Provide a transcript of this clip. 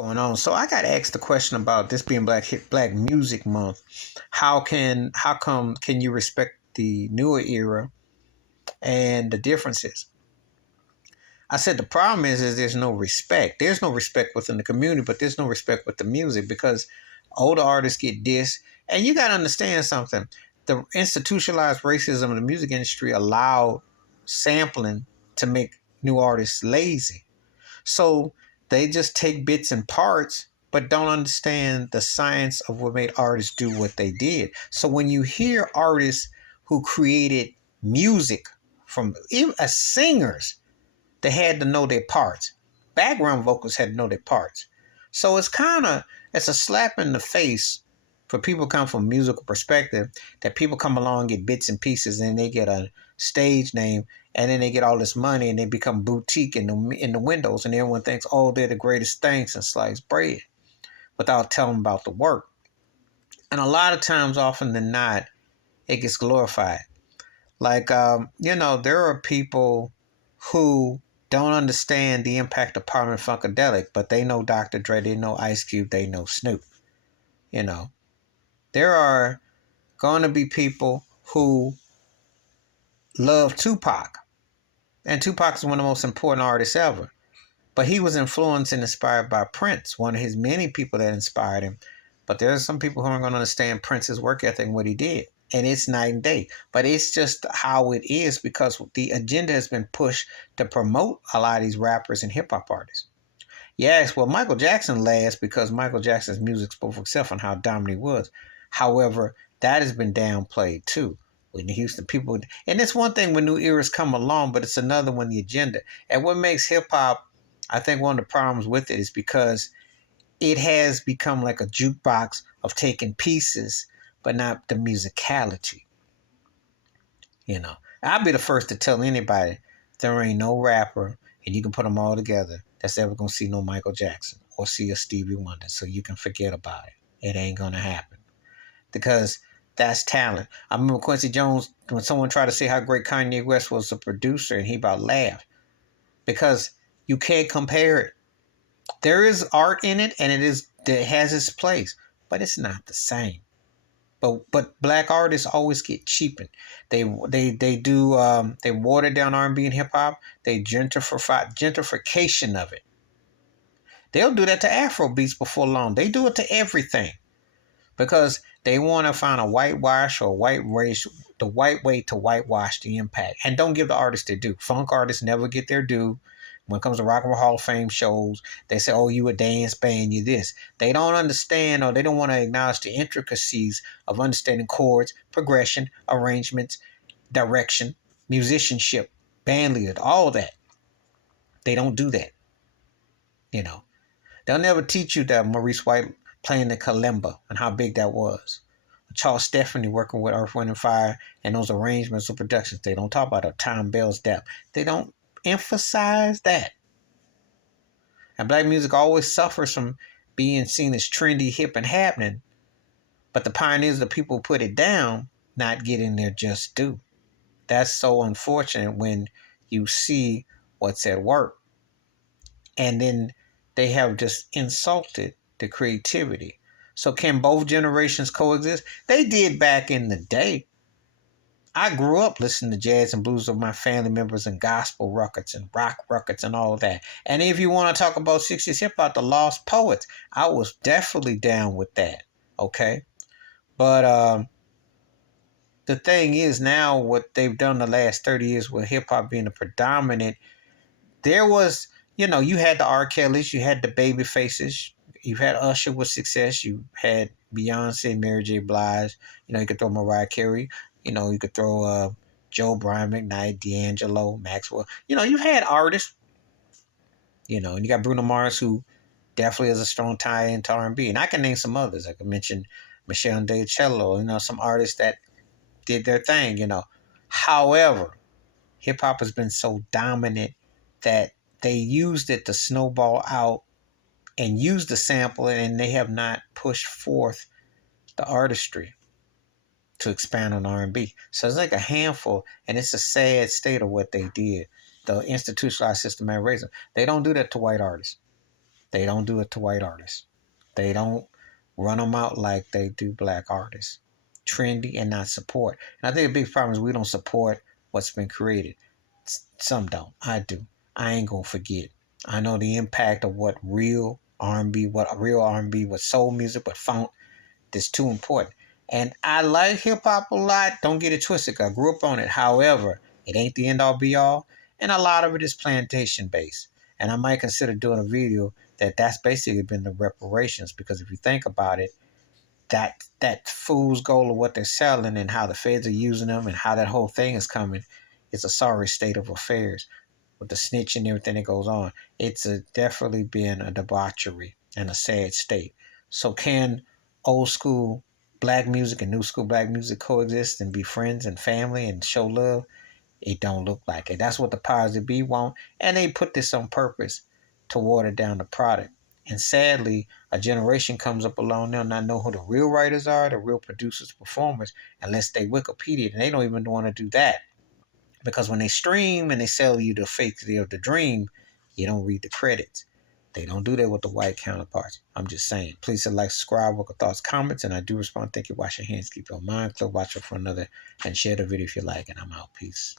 going on. So I got asked the question about this being Black Music Month. How come can you respect the newer era and the differences? I said the problem is there's no respect. There's no respect within the community, but there's no respect with the music because older artists get dissed. And you got to understand something. The institutionalized racism in the music industry allowed sampling to make new artists lazy. So they just take bits and parts, but don't understand the science of what made artists do what they did. So when you hear artists who created music from even as singers, they had to know their parts. Background vocals had to know their parts. So it's a slap in the face for people come from a musical perspective that people come along and get bits and pieces and they get a stage name and then they get all this money and they become boutique in the windows and everyone thinks, oh, they're the greatest thing since sliced bread without telling them about the work. And a lot of times, often than not, it gets glorified. There are people who don't understand the impact of Parliament Funkadelic, but they know Dr. Dre, they know Ice Cube, they know Snoop. You know, there are going to be people who love Tupac, and Tupac is one of the most important artists ever. But he was influenced and inspired by Prince, one of his many people that inspired him. But there are some people who aren't going to understand Prince's work ethic and what he did. And it's night and day. But it's just how it is because the agenda has been pushed to promote a lot of these rappers and hip hop artists. Yes, well, Michael Jackson lasts because Michael Jackson's music spoke for itself and how dominant he was. However, that has been downplayed too. When the Houston people, and it's one thing when new eras come along, but it's another when the agenda. And what makes hip hop, I think one of the problems with it is because it has become like a jukebox of taking pieces, but not the musicality. I'll be the first to tell anybody there ain't no rapper, and you can put them all together, that's ever going to see no Michael Jackson or see a Stevie Wonder. So you can forget about it. It ain't going to happen because that's talent. I remember Quincy Jones, when someone tried to say how great Kanye West was a producer, and he about laughed because you can't compare it. There is art in it, and it has its place, but it's not the same. But black artists always get cheapened. They water down R&B and hip hop. They gentrification of it. They'll do that to Afro beats before long. They do it to everything because they want to find a whitewash or white race, the white way to whitewash the impact, and don't give the artists their due. Funk artists never get their due. When it comes to Rock and Roll Hall of Fame shows, they say, oh, you a dance band, you this. They don't understand or they don't want to acknowledge the intricacies of understanding chords, progression, arrangements, direction, musicianship, band leader, all that. They don't do that. They'll never teach you that Maurice White playing the kalimba and how big that was. Charles Stephanie working with Earth, Wind, and Fire and those arrangements or productions. They don't talk about a Tom Bell's depth. They don't emphasize that. And black music always suffers from being seen as trendy, hip, and happening. But the pioneers, the people who put it down, not getting their just due. That's so unfortunate when you see what's at work. And then they have just insulted the creativity. So can both generations coexist? They did back in the day. I grew up listening to jazz and blues with my family members and gospel records and rock records and all that. And if you want to talk about 60s hip hop, the Lost Poets, I was definitely down with that. Okay. But the thing is now what they've done the last 30 years with hip hop being the predominant, there was, you had the R. Kellys, you had the Baby Faces, you had Usher with Success, you had Beyonce, Mary J. Blige, you could throw Mariah Carey. You could throw Joe Brian McKnight, D'Angelo, Maxwell. You've had artists, and you got Bruno Mars, who definitely has a strong tie into R&B. And I can name some others. I could mention Michelle DeCello, some artists that did their thing, However, hip-hop has been so dominant that they used it to snowball out and use the sample, and they have not pushed forth the artistry to expand on R&B. So it's like a handful, and it's a sad state of what they did. The institutionalized systematic racism. They don't do that to white artists. They don't do it to white artists. They don't run them out like they do black artists. Trendy and not support. And I think the big problem is we don't support what's been created. Some don't. I do. I ain't gonna forget. I know the impact of what real R&B, what soul music, what funk is too important. And I like hip hop a lot. Don't get it twisted. I grew up on it. However, it ain't the end all be all. And a lot of it is plantation based. And I might consider doing a video that's basically been the reparations, because if you think about it, that fool's goal of what they're selling and how the feds are using them and how that whole thing is coming is a sorry state of affairs with the snitch and everything that goes on. It's definitely been a debauchery and a sad state. So can old school black music and new school black music coexist and be friends and family and show love? It don't look like it. That's what the powers that be want, and they put this on purpose to water down the product. And sadly, a generation comes up along, they'll not know who the real writers are, the real producers, performers, unless they Wikipedia, and they don't even want to do that. Because when they stream and they sell you the fake of the dream, you don't read the credits. They don't do that with the white counterparts. I'm just saying. Please hit like, subscribe, work your thoughts, comments, and I do respond. Thank you. Wash your hands, keep your mind clear, watch it for another, and share the video if you like. And I'm out. Peace.